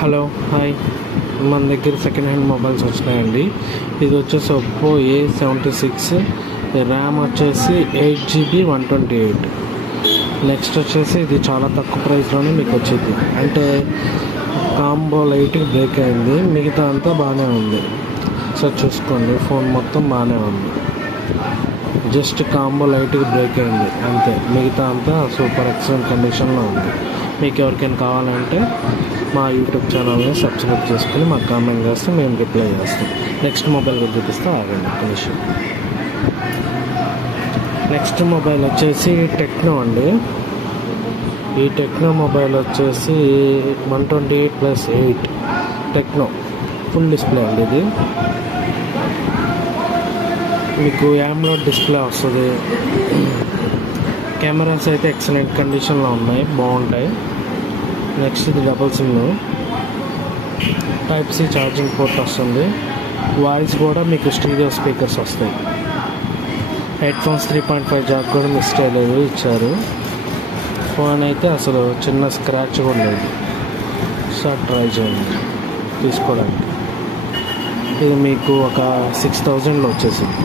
Hello hi, మన దగ్గర second hand mobiles వచ్చినాయండి. ఇది వచ్చేసి ఒప్పో A76, ర్యామ్ వచ్చేసి 8GB 128. నెక్స్ట్ వచ్చేసి ఇది చాలా తక్కువ ప్రైస్లోనే మీకు వచ్చింది. అంటే కాంబో లైట్గా బ్రేక్ అయింది, మిగతా అంతా బాగానే ఉంది. సో చూసుకోండి, ఫోన్ మొత్తం బాగానే ఉంది. జస్ట్ కాంబో లైట్గా బ్రేక్ అయింది అంతే, మిగతా అంతా సూపర్ ఎక్సలెంట్ కండిషన్లో ఉంది. మీకు ఎవరికైనా కావాలంటే మా యూట్యూబ్ ఛానల్ని సబ్స్క్రైబ్ చేసుకుని మాకు కామెంట్ చేస్తే మేము రిప్లై చేస్తాం. నెక్స్ట్ మొబైల్ చూపిస్తే ఆగండి ఒక్క నిమిషం. నెక్స్ట్ మొబైల్ వచ్చేసి టెక్నో అండి. ఈ టెక్నో మొబైల్ వచ్చేసి 128+8 టెక్నో ఫుల్ డిస్ప్లే అండి. ఇది మీకు AMOLED డిస్ప్లే వస్తుంది. కెమెరాస్ అయితే ఎక్సలెంట్ కండిషన్లో ఉన్నాయి, బాగుంటాయి. నెక్స్ట్ ఇది double SIM, Type-C charging port వస్తుంది. వాయిస్ కూడా మీకు స్టీరియో స్పీకర్స్ వస్తాయి. హెడ్ఫోన్స్ 3.5 జాక్ కూడా మిస్ చేయలేదు, ఇచ్చారు. ఫోన్ అయితే అసలు చిన్న స్క్రాచ్ కూడా లేదు. సో ట్రై చేయండి తీసుకోవడానికి. ఇది మీకు ఒక 6000లో వచ్చేసింది.